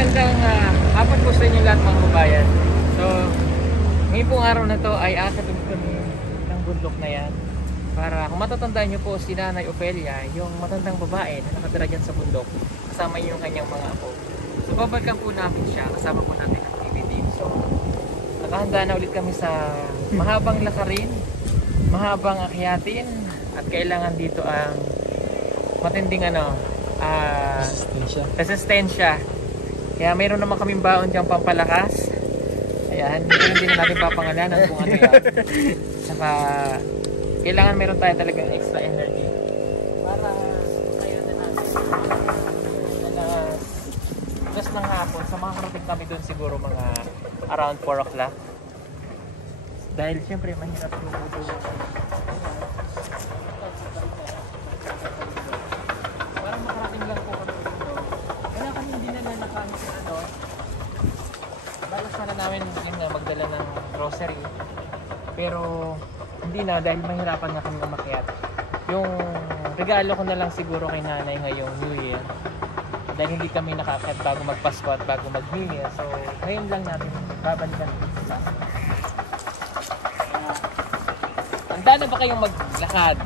magandang hapon po sa inyo lahat mga kabayan. So, ngayon pong araw na to ay aakit kami ng bundok na yan. Para kung matatandaan nyo po si Nanay Ofelia, yung matandang babae na nakatira dyan sa bundok, kasama yung kanyang mga apo. So, babalikan po namin siya, kasama po natin ang TV team. So, nakahanda na ulit kami sa mahabang lakarin, mahabang akyatin, at kailangan dito ang matinding resistensya. Kaya mayroon naman kaming baon diyang pampalakas. Ayan, hindi na natin papangalanan kung ano yan. Saka kailangan meron tayo talagang extra energy para kaya na natin alas ng hapon. Sa mga karating kami doon siguro mga around 4 o'clock. Dahil siyempre mahirap yung parang makarating lang po kami dito. Wala kami hindi na nakamit balas na namin magdala ng grocery. Pero hindi na dahil mahirapan nga kami umakyat. Yung regalo ko na lang siguro kay nanay ngayong New Year. Dahil hindi kami nakakyat bago magpasko at bago mag New Year. So ngayon lang natin babalikan sa handa na ba kayong maglakad?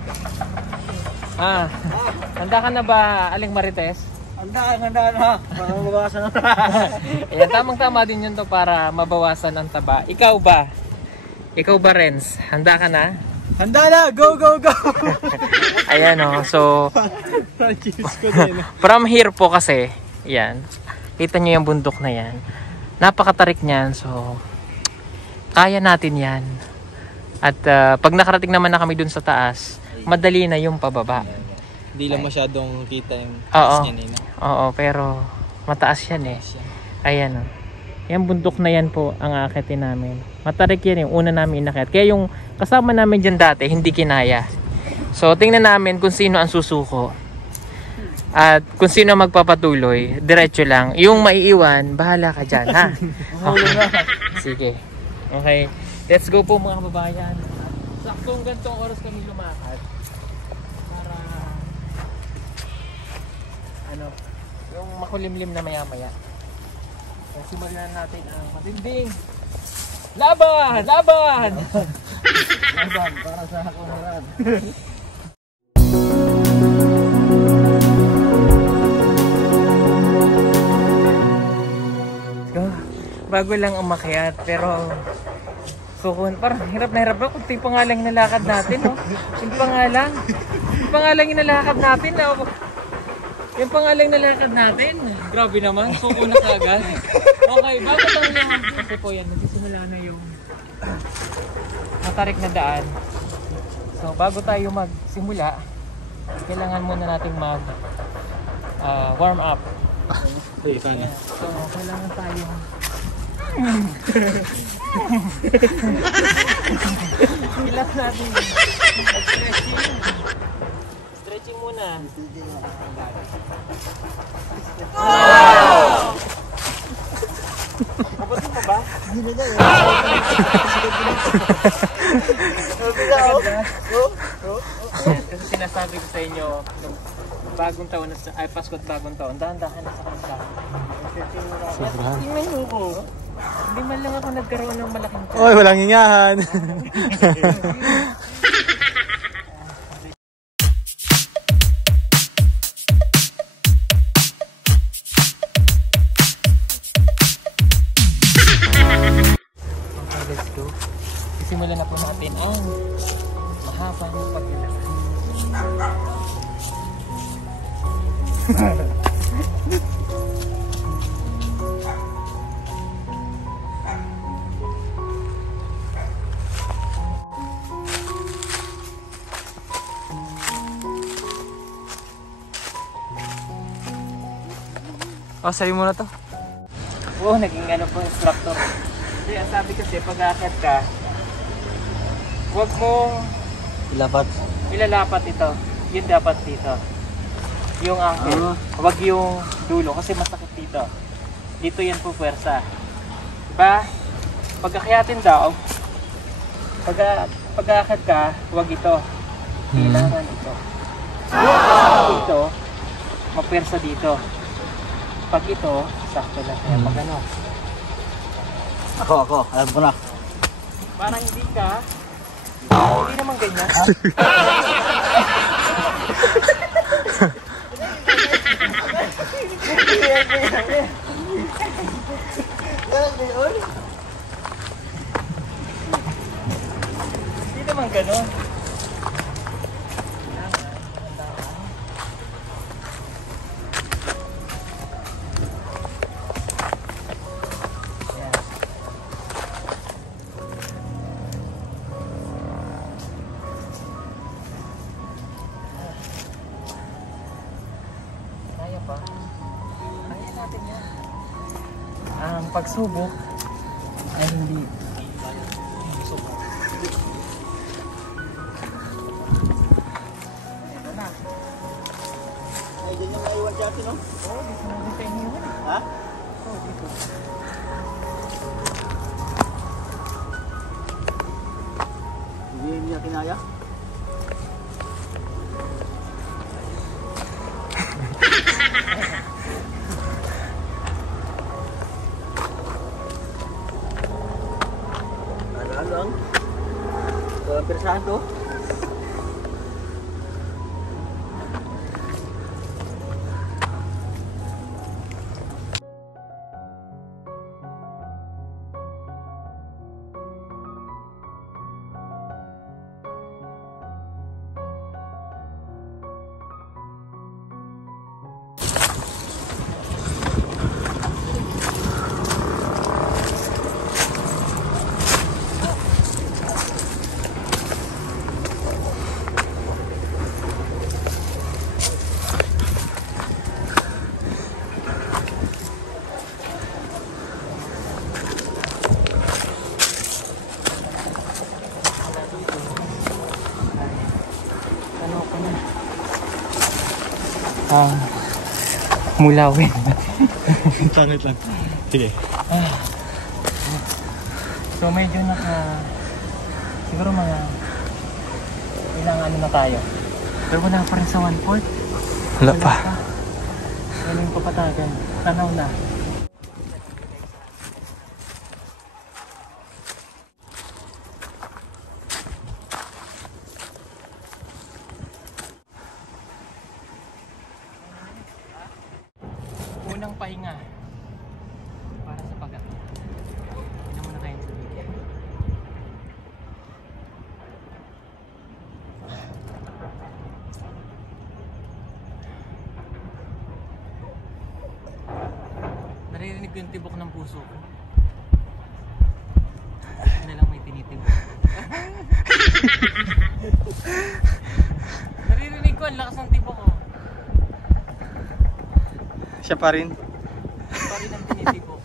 Handa ka na ba, Aling Marites? Handa na. Para mabawasan ang taba. Ayan, tamang-tama din yun to para mabawasan ang taba. Ikaw ba? Ikaw ba, Renz? Handa ka na? Handa na! Go, go, go! Ayan o, so from here po kasi, yan, kita nyo yung bundok na yan. Napakatarik niyan, so kaya natin yan. At pag nakarating naman na kami dun sa taas, madali na yung pababa. Hindi lang masyadong kita yung taas niyan eh. Oo, pero mataas yan eh. Ayan o. Yung bundok na yan po ang aakitin namin. Matarik yan yung una namin inakyat. Kaya yung kasama namin dyan dati, hindi kinaya. So, tingnan namin kung sino ang susuko. At kung sino magpapatuloy, diretso lang. Yung maiiwan, bahala ka dyan, ha? Okay. Sige. Okay. Let's go po mga kababayan. Saktong gantong oras kami lumakad. Para yung makulimlim na maya-maya. Simulan natin ang matinding laban! Laban! Laban para sa kakumaran. Bago lang umakyat, pero parang hirap na hirap na kung ito yung pangalang nalakad natin, no? Yung pangalang nalakad natin, no? Yung pangalang nalakad natin, grabe naman, suko na kaagad. Okay, bago tayo naman, kasi po yan, nagsisimula na yung matarik na daan. So, bago tayo magsimula, kailangan muna nating warm up. Okay, sana. So, kailangan tayo ilas natin stretching muna. Kapatid mo ba? Hindi na kasi sinasabi ko sa inyo bagong taon ay Pasko at bagong taon, dahan-dahan na sa kanila. Sobrang. Tingnan mo ko. Hindi man lang ako nagkaroon ng malaking Oy, walang hingahan. Okay, let's go. Simulan na po natin ang mahabang paglalakad. Sabi mo na to. Oo, naging po instructor. Kasi ang sabi kasi pag-aakyat ka, huwag mong ilalapat ito. Yun dapat dito. Yung ankle. Huwag yung dulo kasi masakit dito. Dito yan po puwersa. Diba? Pag-akyatin daw, pag-aakyat ka, huwag ito. Kailangan ito. Dito, mapuwersa dito. pag ito, sakto lang kaya pag ano. Ako, alam ko na. Parang hindi naman ganyan. Hindi naman ganon. Kaya natin yan. Ang pagsubok ay hindi subok. Ito na. Ay, dyan yung naiwan dyan, no? Oo, dito na din tayo iniwan. Ha? Oo, dito. Hindi niya kinaya? Ano lang? Persahan to? Mulawin. Pangit lang. Sige. So medyo siguro mga ilang ano na tayo. Pero wala pa rin sa 1/4. Wala pa. Yan yung papatagan. Tanaw na. Unang pahinga para sa pag-aaral. Hindi muna tayo sa video. Naririnig ko yung tibok ng puso ko. Hindi na lang may tinitibok. Naririnig ko ang lakas ng tibok ko. Siya pa rin. Pa rin ang tinitibok.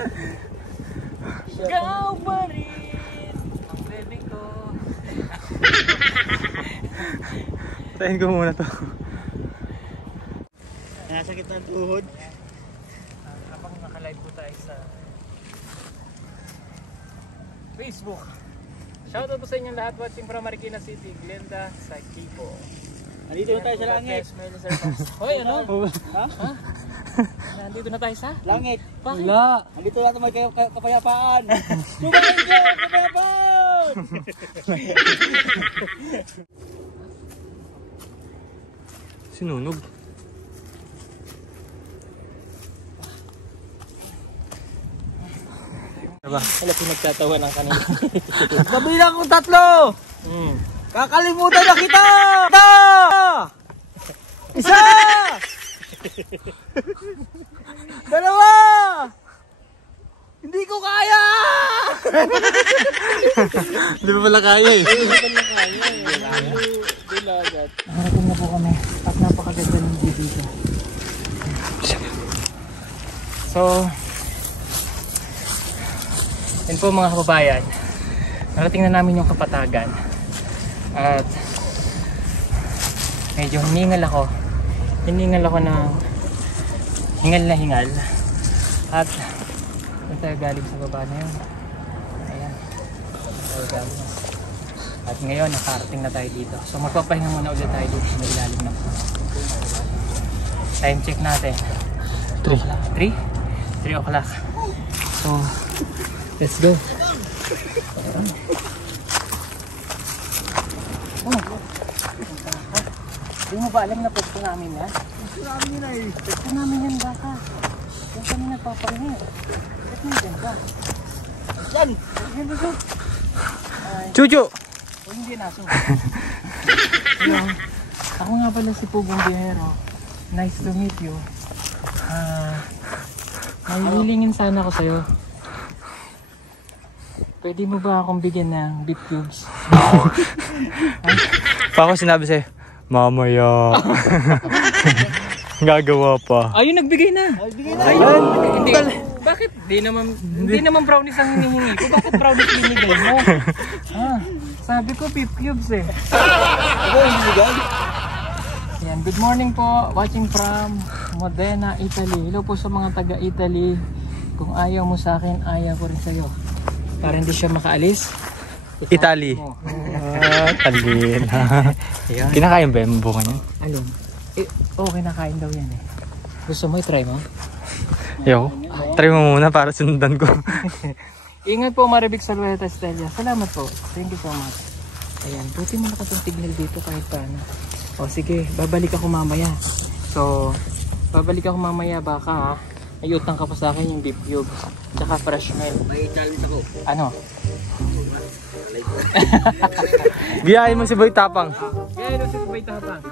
Ikaw pa rin ang bebe ko. Tayin ko muna to. Nasakit ng tuhod. Habang naka-live po tayo sa Facebook. Shoutout po sa inyong lahat watching from Marikina City, Glenda, sa Kipo. Nandito na tayo sa langit. Hoy, ano? Ha? Nandito na tayo sa? Langit. Bakit? Wala. Nandito na tayo may kapayapaan. Sumayin ko! Kapayapaan! Sinunog. Diba? Wala pinagtatawa ng kanina. Kabilang kong 3! Kakalimutan na kita! Isa! Dalawa! Hindi ko kaya! Hindi ba pala kaya eh? Dilagat. Nakarating na po kami at napakaganda ng view dito. So, yun po mga kababayan. Narating na namin yung Kapatagan. At medyo hiningal ako ng hingal na hingal. At doon tayo galing sa baba na yun. Ayan. Tayo galing. At ngayon nakarating na tayo dito. So magpapahinga muna ulit tayo dito sa ilalim na po. Time check natin. 3. 3? 3 o'clock. So, let's go. Hindi mo ba alam na pwesto namin yan? Pwesto namin yun eh. Pwesto namin yan baka. Yan kami nagpapahingi. Ba't mo dyan ka? Yan! Chuchu! O hindi naso. Hello. Ako nga pala si Pugong Biyahero. Nice to meet you. May hilingin sana ako sa'yo. Pwede mo ba akong bigyan ng beef cubes? Pa ako sinabi sa'yo, mamaya. Gagawa pa. Ayun, nagbigay na. Ayun. Hindi. Bakit? Hindi naman brownies ang hinihingi ko. Bakit brownies binigay mo? Sabi ko beef cubes eh. Yan, good morning po. Watching from Modena, Italy. Hello po sa mga taga-Italy. Kung ayaw mo sa akin, ayaw ko rin sa'yo. Para hindi siya makaalis. Italy. Talil. Kinakain ba yung buka niya? Alin? Kinakain daw yan eh. Gusto mo i-try mo? Ayoko. Try mo muna para sundan ko. Ingat po Maribik Salueta Estella. Salamat po. Thank you so much. Ayan, buti mo nakatong signal dito kahit paano. O sige, babalik ako mamaya. So, babalik ako mamaya baka ay utang ka pa sa akin yung beef cubes. Tsaka fresh milk. May challenge ako. Ano? Biyahin mo si Boy Tapang. Gaya si Boy Tapang.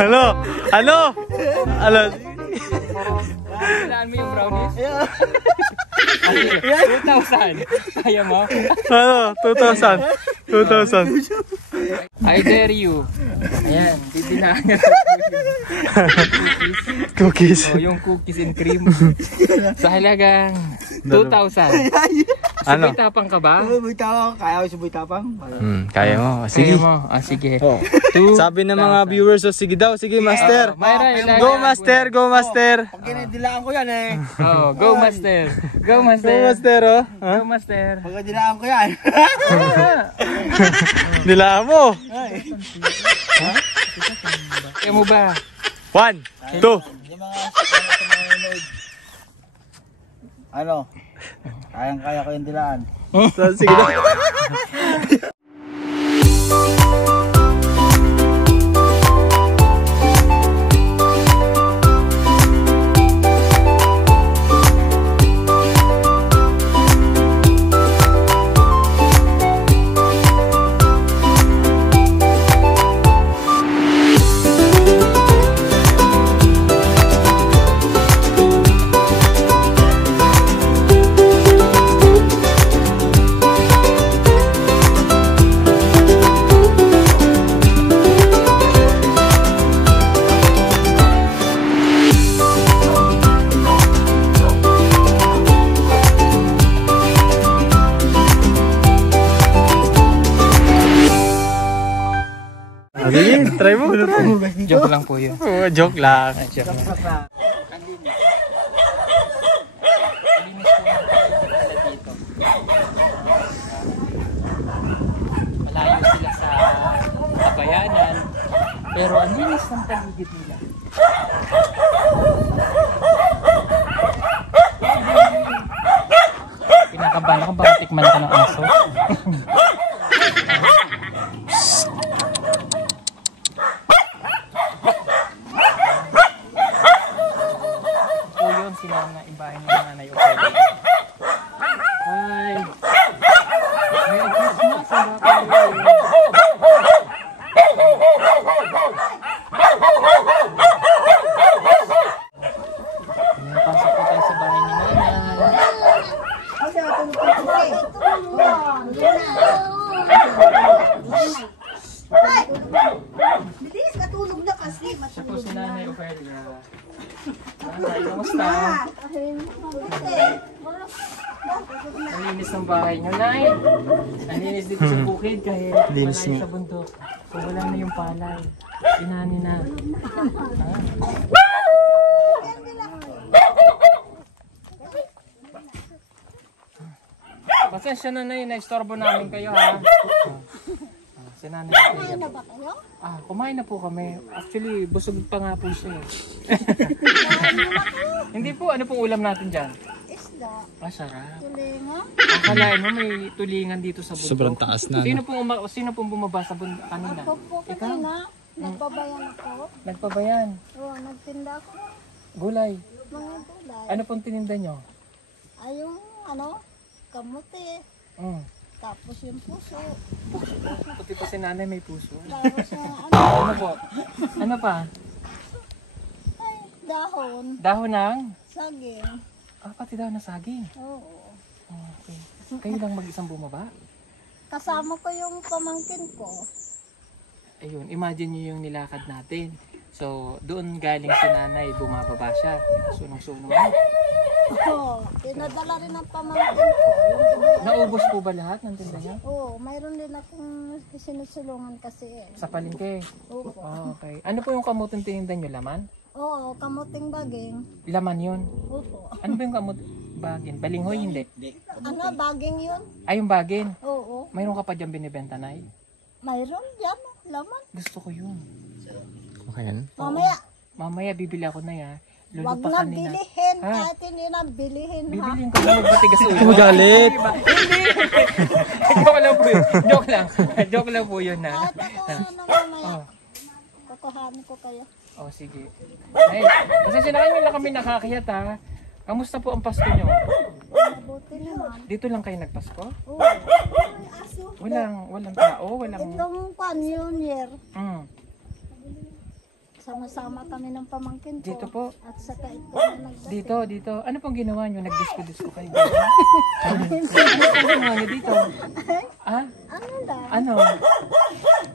Ano? Ano? Ano? Kailangan mo yung brownies? 2,000. Kaya mo? Ano? 2,000. 2,000. I dare you. Ayan, bibinahan niya Cookies. so, yung cookies and cream. Sa halagang 2,000. Ano? Boy Tapang ka ba? Boy Tapang. Kaya ko si Boy Tapang. Kaya mo. Sige. Kaya mo? Sige. Sabi ng mga viewers, sige daw, sige master. Mayra, Go master, go master. Pag ginadilaan ko yan eh. Go master. Go master. Go master, oh. Go master. Pag ginadilaan ko yan. Dilaan mo. Kaya mo ba? 1, 2. Yung mga nanonood. Ano? Kayang-kaya ko yung dilaan. Sige daw. Sige, try mo. Joke lang po yun. Joke lang. Joke lang. Malayo sila sa kabayanan. Pero ang linis ng paligid nila. Kinakabahan ako baka tikman ka ng aso. Po yun sila na ibahin ng nanay o pwede. Hi! Merry Christmas! Pasok po tayo sa bahay ni nanay. Bilis, katulog na kasi. Siya po si nanay Ophelia. Nanay, kamusta? Ang linis ng bahay niyo, Nay. Ang linis dito sa bukid kahit Linis malayo niyo. sa bundok. Kung wala na yung palay, inani na. Pasensya na na yun, na-istorbo namin kayo ha. Si nanay. Kumain na ba kayo? Kumain na po kami. Actually, busog pa nga po siya. Hindi po, ano pong ulam natin dyan? Isda. Sarap. Tulinga. Akalain mo may tulingan dito sa bundok. Sobrang taas na. Sino pong bumaba sa bundok kanina? Ako po kanina. Nagbabayan ako. Nagpabayan. Oo, nagtinda ako. Gulay. Mga gulay. Ano pong tininda nyo? Ay, yung kamuti. Tapos yung puso. Pati pa si nanay may puso. Tapos yung Ano po? Ano pa? ay, dahon. Dahon ng? Saging. Pati dahon ng saging. Oo. Okay. Kayo lang mag-isang bumaba? Kasama ko yung pamangkin ko. Ayun, imagine nyo yung nilakad natin. So, doon galing si nanay, bumababa siya. Sunong-sunong. Oo. Pinadala rin ng pamangkin ko. Yung iba- Naubos po ba lahat ng tinda niya? Oo, mayroon din akong sinusulungan kasi eh. Sa palengke? Oo. Okay. Ano po yung kamutong tininda nyo? Laman? Oo, kamuting baging. Laman yun. Oo. Ano ba yung kamut bagin? Balinghoy? Hindi. Ano, baging yun? Ay, yung bagin. Oo. Mayroon ka pa dyan binibenta, Nay? Mayroon dyan, laman. Gusto ko yun. Okay yan. Mamaya, Mamaya bibili ako na ya. Lolo wag pa na kanina. bilihin. Ha? Kahit hindi na bilihin, ha? Bibiliin ko na magmatigas ulo. Magalit. Hindi. Joke lang po yun. Joke lang. Joke lang po yun na. Kahit ako na mamaya, Oh. kukuhanin ko kayo. Oh, sige. Ay, kasi sinakain lang kami nakakiyat ha. Kamusta po ang Pasko nyo? Mabuti naman. Dito lang kayo nagpasko? Oo. Aso. Walang tao, walang... Itong New Year, Mm. sama-sama kami ng pamangkin ko. Dito po. At saka ito na nagdating. Dito. Ano pong ginawa nyo? Nag-disco-disco kayo dito? Ano pong ginawa nyo dito? Ah? Ano lang? Ano?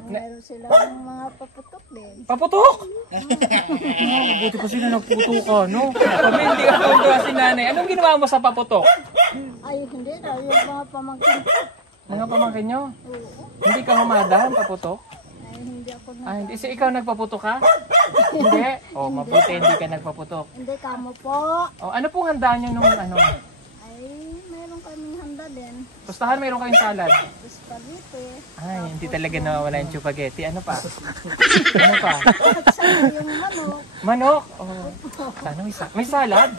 Meron silang mga paputok din. Paputok! Buti pa sila nagputukan, no? Kami hindi ka tuwa si nanay. Anong ginawa mo sa paputok? Ay, hindi na. Yung mga pamangkin ko. Mga pamangkin nyo? Oo. Hindi ka humada ang paputok? Ay, hindi ako na. Ah, hindi. So, ikaw nagpaputok ka? Hindi? Oh, mabuti hindi ka nagpaputok. Hindi, kamo po. Oh, ano pong handa nyo nung ano? Ay, meron kaming handa din. Pustahan, mayroon kayong salad. Spaghetti. Ay, hindi talaga nawawala yung spaghetti. Ano pa? Ano pa? At saka yung manok. Manok? Oh. Sana may salad?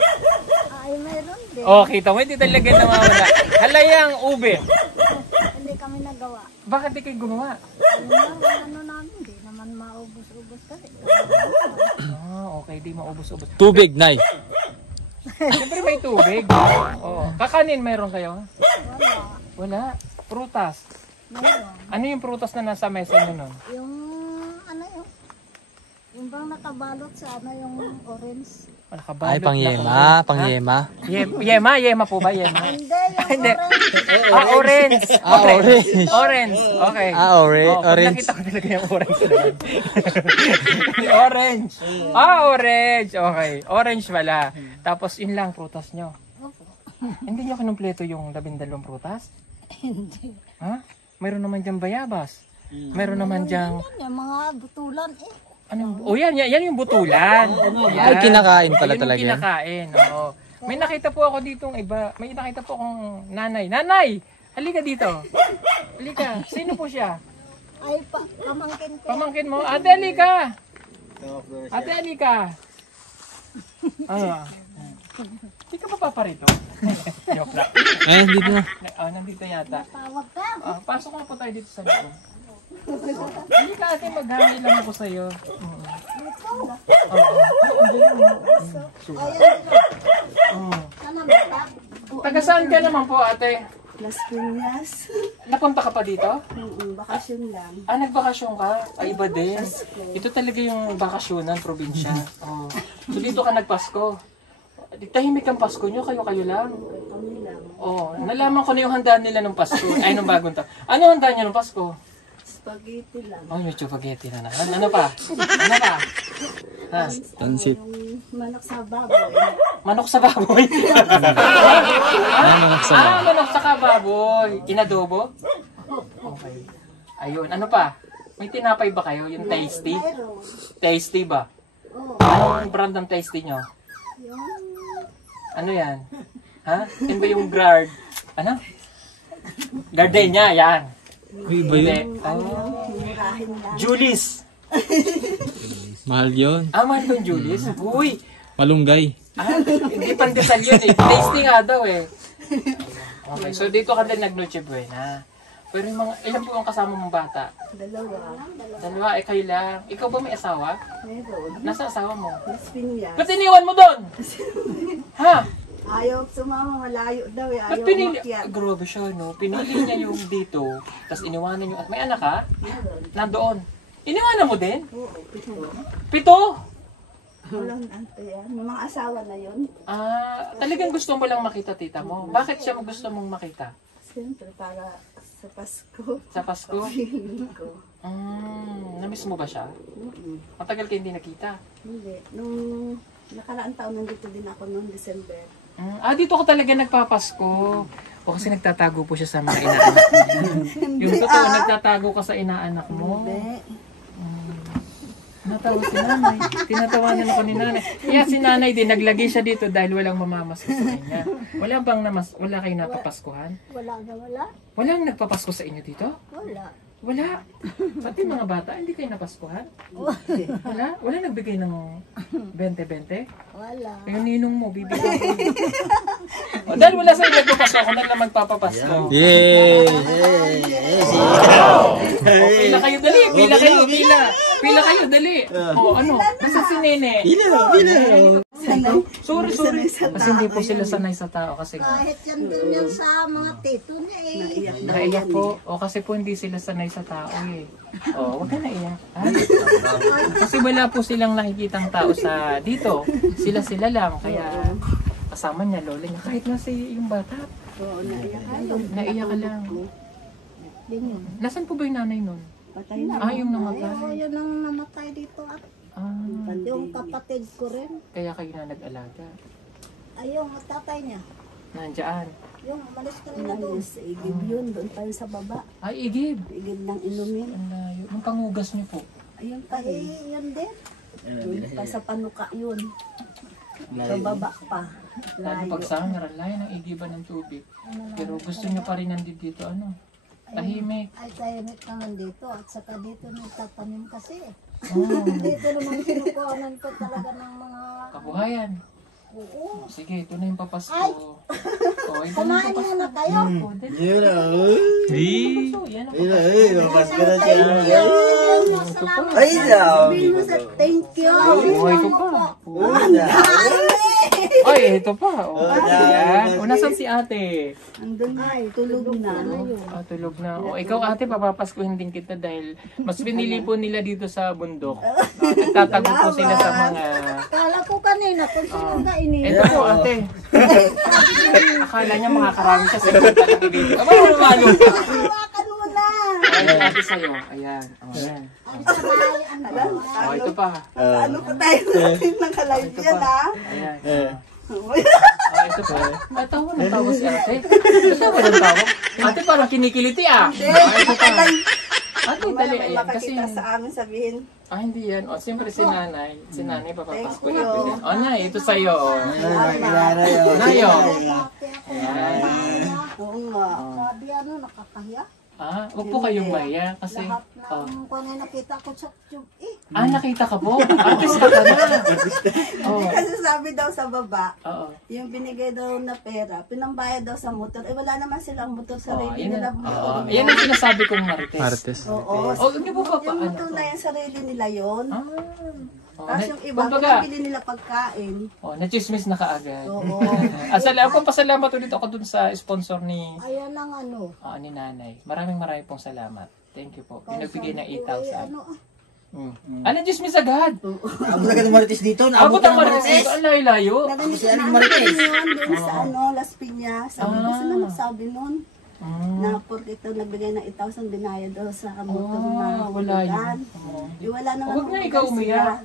Ay, meron din. Oh, kita mo, hindi talaga nawawala. Halayang ube. Hindi kami nagawa. Bakit di kayo gumawa? Ayun lang ang ano namin. Hindi naman maubos-ubos kasi. Okay, di maubos-ubos. Tubig, Nay. Siyempre may tubig. Oh, kakanin mayroon kayo? Wala. Wala. Prutas. Meron. Ano yung prutas na nasa mesa nyo nun? Yung ano yung bang nakabalot sa ano yung orange. Nakabalot Ay, na pangyema. orange. Pangyema. Yema? Yema po ba? Yema? Hindi, yung Hindi. orange. Orange. Orange. Orange. Okay. Orange. Pag Orange. nakita ko talaga yung orange na yun. Orange. Orange. Okay. Orange pala. Tapos yun lang prutas nyo. Hindi nyo kinumpleto yung 12 prutas? Hindi. Ha? Mayroon naman dyan bayabas. Mayroon naman dyan... Yung mga butulan eh. Ano? Oh, yan yung butulan. Ay, kinakain pala Yun yung talaga yan. kinakain, oo. May nakita po ako ditong iba. May nakita po akong nanay. Nanay! Halika dito. Halika. Sino po siya? Ay, pamangkin ko. Pamangkin mo? Ate, halika! Ate, halika! Hindi ka pa paparito? Joke lang. Ay, dito na. Nandito yata. Tawag ka. Pasok nga po tayo dito sa loob. Hindi ka ate, maghangin lang ako sa'yo. Ano ba? Taga saan ka naman po ate? Las Piñas. Napunta ka pa dito? Bakasyon lang. Nagbakasyon ka? Ay, iba din. Ito talaga yung bakasyonan, probinsya. So dito ka nagpasko. Tahimik ang Pasko nyo, kayo lang. Kami lang. Nalaman ko na yung handa nila ng Pasko. Ay, nung bagong taon. Ano handa nyo ng Pasko? Spaghetti lang. Ay, may spaghetti na naman. Ano pa? Ano pa? Ha? Tansit. Yung manok sa baboy. Manok sa baboy. Manok sa baboy. Inadobo? Okay. Ayun, ano pa? May tinapay ba kayo? Yung tasty? Mayroon. Tasty ba? Oo. Anong brand ng tasty nyo? Yung Ano yan? Ha? Yan ba yung guard? Ano? Gardenia, yan. Uy, iba yun. Murahin lang. Julius. Mahal yun. Mahal ko yung Julius. Uy. Malunggay. Hindi pandesal yun eh. Tasty nga daw eh. Okay, so dito ka din nag-Noche Buena. Pero yung mga, ilan po ang kasama mong bata? Dalawa, kayo lang. Ikaw ba may asawa? Meron. Nasa asawa mo? Las Piñas. Ba't iniwan mo doon? Ha? Ayaw sumama, malayo daw eh. Ba't Ayaw pinili? umakyat. Grabe siya, no? Pinili niya yung dito, tapos iniwanan yung... At may anak ka? Nandoon. Iniwanan mo din? Oo, pito. 7? Walang ante yan. May mga asawa na yun. Talagang gusto mo lang makita tita mo. Bakit siya gusto mong makita? Siyempre, para sa Pasko. Sa Pasko? Feeling ko. Namiss mo ba siya? Matagal kayo hindi nakita. Hindi. Nung nakaraang taon, nandito din ako noong December. Dito ko talaga nagpapasko. O kasi nagtatago po siya sa mga inaanak mo. Yung totoo, nagtatago ka sa inaanak mo. Hindi. Natawa si nanay. Tinatawanan ako ni nanay. Kaya si nanay din, naglagay siya dito dahil walang mamamasko sa kanya. Wala kayong napapaskuhan? Wala na wala. Walang nagpapasko sa inyo dito? Wala. Wala. Pati mga bata, hindi kayo napaskuhan? Wala? Wala nagbigay ng 20-20? Wala. Yung ninong mo, bibigyan mo. Dahil wala sa inyo nagpapasko, ako na lang magpapapasko. Yay! Pila kayo, dali. Pila kayo, dali. Ano? Nasa si Nene. Sorry. Kasi hindi po sila sanay sa tao kasi Kahit yan din yan sa mga tito niya eh. naiyak po. Kasi po hindi sila sanay sa tao eh. Wag ka naiyak. Kasi wala po silang nakikitang tao sa dito. Sila lang. Kaya kasama niya, lola niya. Kahit nga yung bata. Oo, naiyak. Naiyak ka lang. Nasaan po ba yung nanay nun? Patay na. Yung namatay. Oo, yun ang namatay dito at yung kapatid ko rin. Kaya kayo na nag-alaga. Ay, yung tatay niya. Nandiyan. Yung umalis ka rin na doon. Nalis sa igib yun. Doon pa yun sa baba. Ay, igib. Igib ng inumin. Ang layo. Yung pangugas niyo po. Ayun pa Ay, rin. yun din. Doon pa sa panuka yun. Sa baba pa. Lalo pag summer, ang layo ng igiban ng tubig. Pero gusto niyo pa rin nandito dito, tahimik. Ay, tahimik naman dito. At saka dito nagtatanim kasi. Oh, Dito naman kinukuhanan ko talaga ng mga... kabuhayan. Oo. Sige, ito na yung papasko. Ay! Ito na Kumain yung papasko. na kayo. Yun na, Yan ang yun na, papasko. lumabas ka na siya. Salamat. Ay, dami. Sabihin mo sa thank you. Ito pa. Ay, ito pa. Yan. Nasaan si ate? Andun ay, tulog na. Tulog na. Ikaw ate, papapaskuhin din kita dahil mas pinili po nila dito sa bundok. Nagtatago po sila sa mga... Kala ko kanina kung sino na ini. Ito po ate. Akala niya makakarami siya sa kita lang dito. Aba, malo. Hawakan mo na. Ay, ate sa'yo. Ayan. Ayan. Ang sabay, ano. Ito pa. Ano pa tayo natin nakalive yan ha? Ayan. Ito pa. Tawa ng tawa si ate. Tawa ng tawa. Ate parang kinikiliti Ito pa. Ate, dali. May Ayan. Kasi... makakita sa amin sabihin. hindi yan. Siyempre si nanay. Si nanay papapasko Thank you. natin yan. Nay, ito sa'yo. Kilala yun. Nayo. Oo nga. Sabi ano, nakakahiya. Huwag po kayong maya. Kasi... Lahat ng kung ano nakita ko sa tube eh. nakita ka po. Artist ka na. Kasi sabi daw sa baba, Oo. yung binigay daw na pera, pinambayad daw sa motor. Wala naman silang motor sarili Yan nila. ang, yan ang sinasabi kong marites. Oo. Hindi po pa Yung paano motor to? na yung sarili nila yun. Tapos yung iba, kumbaga, pinabili nila pagkain. na-chismis na kaagad. Oo. Pasalamat ulit ako dun sa sponsor ni Ayan ang ano. ni nanay. Maraming pong salamat. Thank you po. Pinagbigay ng Ay, 8,000. ano, Na-chismis agad. Ako talaga ng Marites dito. Abot ang marites. Ang layo-layo. Ako si Aling Marites. Marites. Yun, doon sa Las Piñas. Sabi ko, sino nagsabi nun? Na porque ito nagbigay ng 8,000 binayad daw sa motor na wala yun. hulugan. Wala naman. Huwag na ikaw umiyak.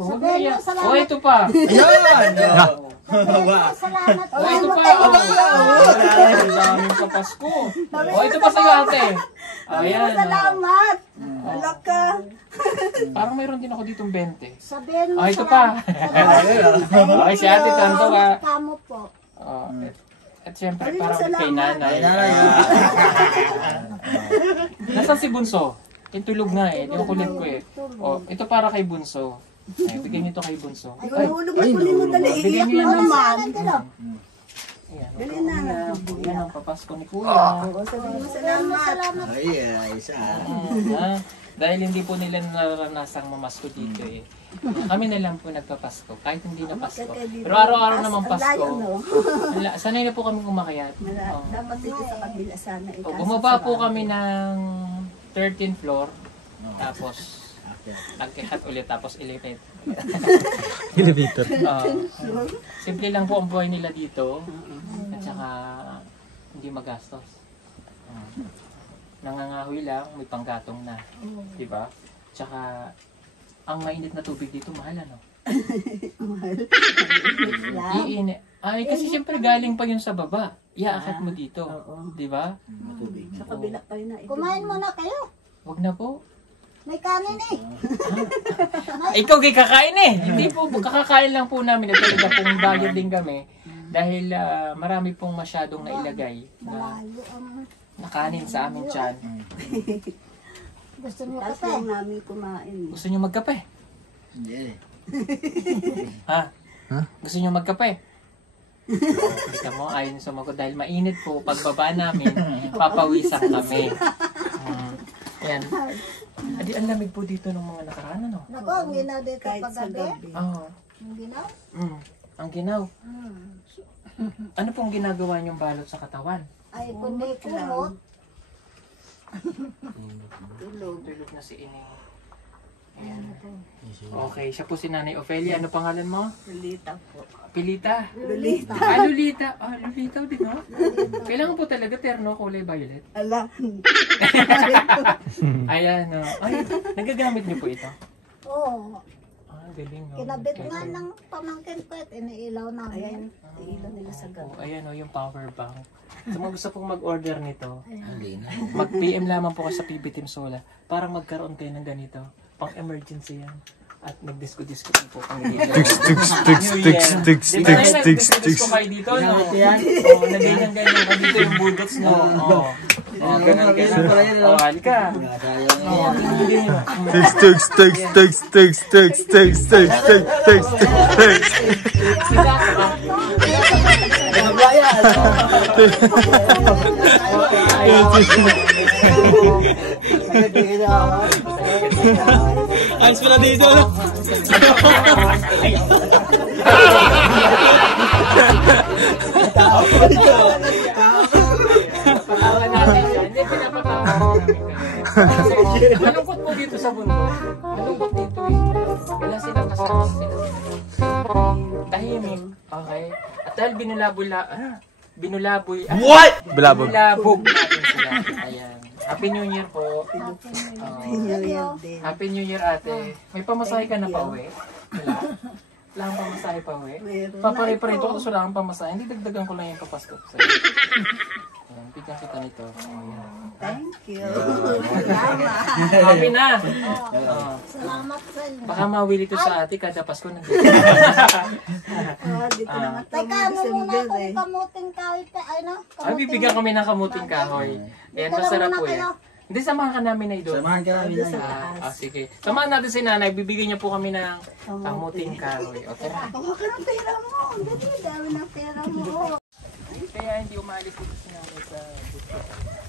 Huwag na Sabihin mo, iyak. salamat. Ito pa. Ayun! salamat. Ito pa. Ang daming papasko. Ito pa sa'yo ate. Ayan. Salamat! Wala ka! Parang mayroon din ako ditong 20. Sabihin mo, Ito pa. Okay, si ate tanto ka. Kamo po. At syempre, Maraming para kay salamat. nanay. Ay, nanay. Nasaan si Bunso? Yung tulog nga eh. Yung kulit ko eh. O, ito para kay Bunso. Ay, bigyan nito kay Bunso. Ay, nahulog na kunin mo dali. Bigyan Iiyak niyo mo yan. naman. Ayan, Dali ito, na, kuya. Yan ang papasko ni Kuya. Oo, sabihin mo salamat. Ay, isa. Ah, dahil hindi po nila naranasang mamasko dito eh. Kami na lang po nagpapasko, kahit hindi na Pasko. Pero araw-araw naman Pasko. Sanay na po kami umakyat. Oh. Dapat dito sa kabila sana. So, bumaba po kami ng 13th floor, tapos nagkihat ulit, tapos elevator. Elevator. Simple lang po ang buhay nila dito, at saka hindi magastos. Nangangahoy lang, may panggatong na. Diba? Tsaka, ang mainit na tubig dito, mahal ano? Mahal. Iinit. Ay, kasi siyempre galing pa yun sa baba. Iaakat mo dito. Diba? Sa kabila pa yun na ito. Kumain muna kayo. Wag na po. May kanin eh. Ikaw kay kakain eh. Hindi po, kakakain lang po namin. At talaga pong bayad din kami. Dahil marami pong masyadong nailagay na Malayo ang... nakanin sa aming tiyan. Gusto niyo Tapos kape? lang namin kumain. Gusto nyo magkape? Hindi. Ha? Gusto nyo magkape? Kita mo, ayaw nyo sumagot dahil mainit po. Pagbaba namin, papawisan kami. Yan. Adi, ang lamig po dito ng mga nakaraan, ano? Naku, ang ginaw dito Kahit sa paggabi. gabi. Oo. Ang ginaw? Ang ginaw. Ano pong ginagawa nyong balot sa katawan? Ay, kundi kumot. Tulog na si Ining. Ayan. Okay, siya po si Nanay Ofelia. Ano pangalan mo? Lulita po. Pilita? Lulita. Ah, Lolita. Ah, Lolita din, no? Kailangan po talaga terno, kulay violet. Ala. Ayan, no. Ay, nagagamit niyo po ito? Oo. Ah, galing, no? Kinabit Okay. nga ng pamangkin ko at iniilaw namin. Ilan nila sa gabi. Oh, ayan, no, yung power bank. Sa mga gusto pong mag-order nito, Hindi na. mag-PM lamang po kayo sa PB Team Sola para magkaroon kayo ng ganito. Pang-emergency yan. At nagdisko-disko po kami dito. Di ba tayo nagdisko-disko kayo dito, no? Oo, naganyan-ganyan ka dito yung budots, no? Oo. Oo, ganun-ganun. Oo, halika. Oo, hindi mo. Sila ka. Ayos pala dito. Patawa natin siya. Hindi, pinapatawa namin kayo. Malungkot po dito sa bundok. Malungkot dito eh. Wala silang kasama sila. Tahimik. Okay. At dahil binulaboy. What? Bilabog natin sila. Ayan. Happy New Year po. Happy New Year ate. May pamasahe ka na pa uwi? Wala. Wala kang pamasahe pa uwi? Papareparito ko tapos wala kang pamasahe. Hindi dagdagan ko lang yung papasko ko sa'yo. Ayan, bigyan kita nito. Ayan. Thank you. Happy na! Oo. Salamat sa inyo. Baka mawili to sa ate kada Pasko nandito. Dito na nga Teka, ano muna kung kamuting kahoy pa, ano? Ay, bibigyan kami ng kamuting kahoy. Ayan, masarap po yan. Hindi, samahan ka namin na idol. Samahan ka namin na. Sige. Samahan natin si nanay. Bibigyan niya po kami ng kamuting kahoy. Okay na. Huwag ka ng pera mo. Dali, dami ng pera mo. Kaya hindi umalis dito si nanay sa gusto.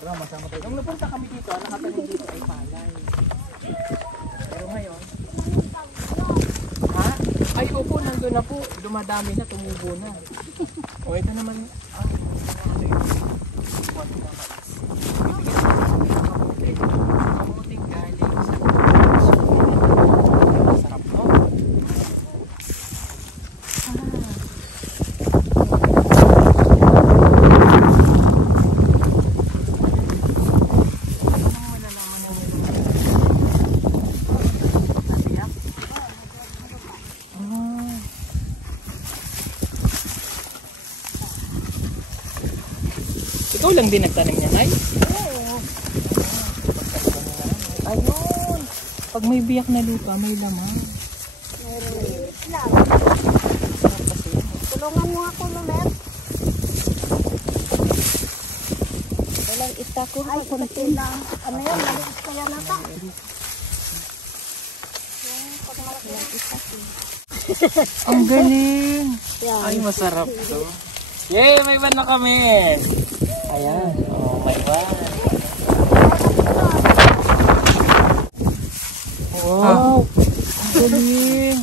Pero masama tayo. Nung napunta kami dito, ang nakatanim dito ay palay. Pero ngayon, ha? Ay, opo, nandun na po. Dumadami na, tumubo na. O, ito naman, kamuting galing sa masarap to. Ikaw lang din nagtanim niya, Nay? Oo. Ayun. Pag may biyak na lupa, may laman. Tulungan mo ako, Lumet. Ay, kunti lang. Ano yan? Maliit kaya nata. Pag malaki ang isa. Ang galing! Yan. Ay, masarap to. Yay! May van na kami! Ayan. Oh, may van. Wow! Ang galing!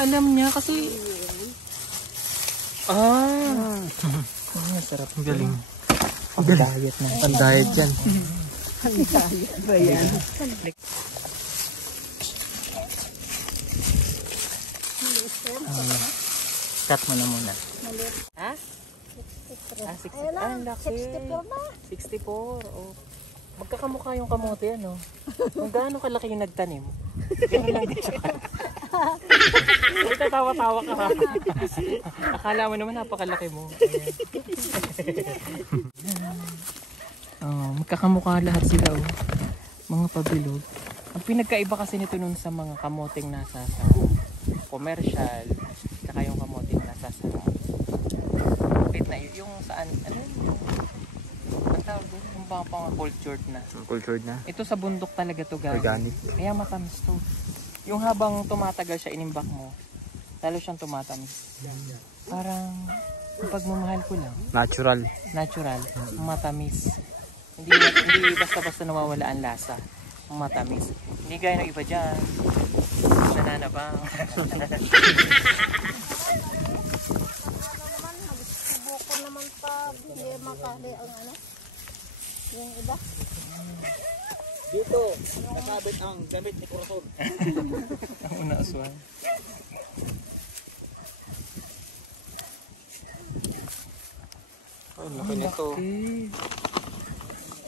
Alam niya kasi... Masarap. Ang galing. Pang-diet na. Pang-diet yan. Pang-diet ba yan? Cut mo na muna. Maliit. Ha? 63. 60. Ayun na, Ah, laki. 64 na. 64. Oh. Magkakamukha yung kamote, ano? Kung gaano kalaki yung nagtanim. Ganun lang din siya. Uy, tatawa-tawa ka ha. Akala mo naman napakalaki mo. Oh, magkakamukha lahat sila. Oh. Mga pabilog. Ang pinagkaiba kasi nito nun sa mga kamoteng nasa sa commercial, saka yung kamoteng nasa sa wait na yung saan, ano yung tawag doon, yung pang cultured na. Cultured na. Ito sa bundok talaga to guys. Organic. Kaya matamis to. Yung habang tumatagal siya, inimbak mo, lalo siyang tumatamis. Parang yung pagmamahal ko lang. Natural. Natural, matamis. Hindi basta-basta nawawala ang lasa. Matamis. Hindi gaya ng iba dyan. Nananabang. Subukan naman pa. Hindi makali ang ano. Yung iba. Dito, nakabit ang damit ni Corazon. Ang una aswang. Ang laki nito.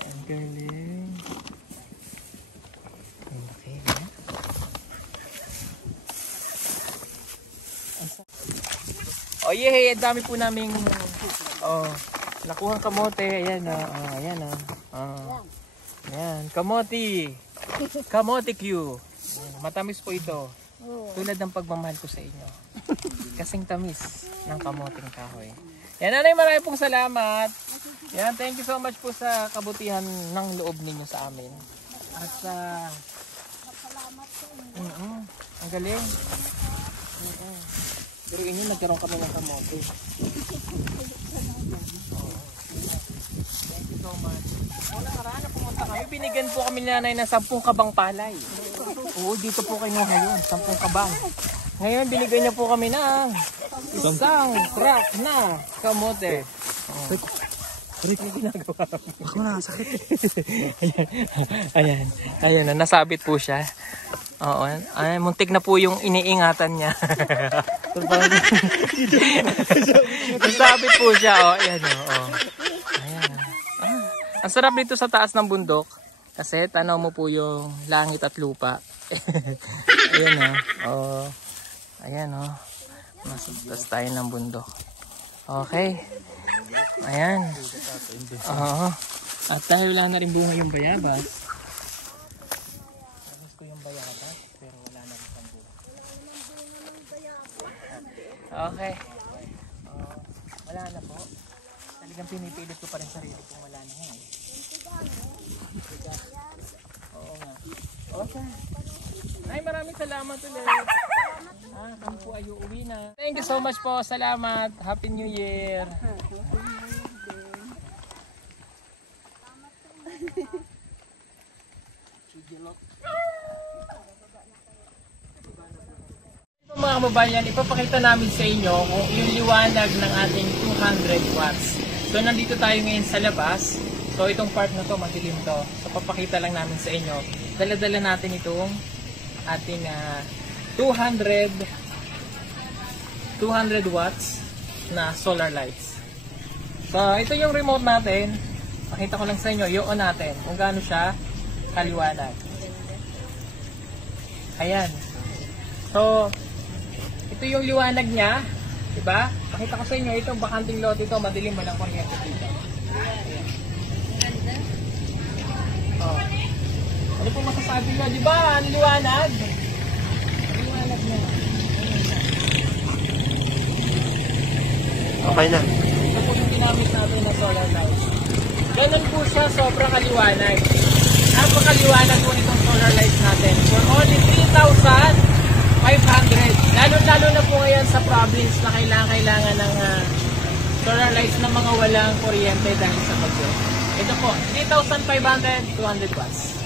Ang galing. Ang laki. Oh yeah, ang dami po naming nakuhang kamote. Ayan ayan ayan, kamote. Kamote Q. Matamis po ito. Tulad ng pagmamahal ko sa inyo. Kasing tamis ng kamoteng kahoy. Yan, nanay, maraming pong salamat. Yan, thank you so much po sa kabutihan ng loob ninyo sa amin. At sa... ang galing. Pero inyo, nagkaroon kami ng kamote. Thank you so much. Una karaan na pumunta kami, binigyan po kami ni nanay ng 10 kabang palay. Oo, dito po kayo ngayon, 10 kabang. Ngayon, binigyan niya po kami ng isang crack na kamote. Ano ginagawa mo? Ako na, sakit. Ayan, nasabit po siya. Oo, ay, muntik na po yung iniingatan niya. Nasabit po siya, ayan. Ayan. Ang sarap dito sa taas ng bundok. Kasi tanaw mo po yung langit at lupa. Ayan ayan Mas tayo ng bundok. Okay. Ayan. Oo. At dahil wala na rin bunga yung bayabas. Alas ko yung bayabas. Pero wala na rin ang bunga. Okay. Wala na po. Talagang pinipilit ko pa rin sarili kung wala na ngayon. Oo nga. Okay. Ay, maraming salamat ulit. Kami po ay uuwi na. Thank you so much po. Salamat. Happy New Year. Mga kababayan, ipapakita namin sa inyo kung yung liwanag ng ating 200 watts. So, nandito tayo ngayon sa labas. So, itong part na to, madilim to. So, papakita lang namin sa inyo. Dala-dala natin itong ating 200 watts na solar lights. So, ito yung remote natin. Pakita ko lang sa inyo, i-on natin kung gaano siya kaliwanag. Ayan. So, ito yung liwanag niya. Diba? Pakita ko sa inyo, itong bakanting lot ito, madilim mo lang kuryente dito. Oh. Ano po masasabi nyo? Diba? Ang liwanag? Ang liwanag niya. Okay na. Ito po yung ginamit natin na solar light. Ganun po siya, sobrang kaliwanag. Napakaliwanag po nitong solar lights natin. For only 3,500. Lalo-lalo na po ngayon sa province na kailangan ng solar lights na mga walang kuryente dahil sa bagyo. Ito po, 3,500, 200 watts.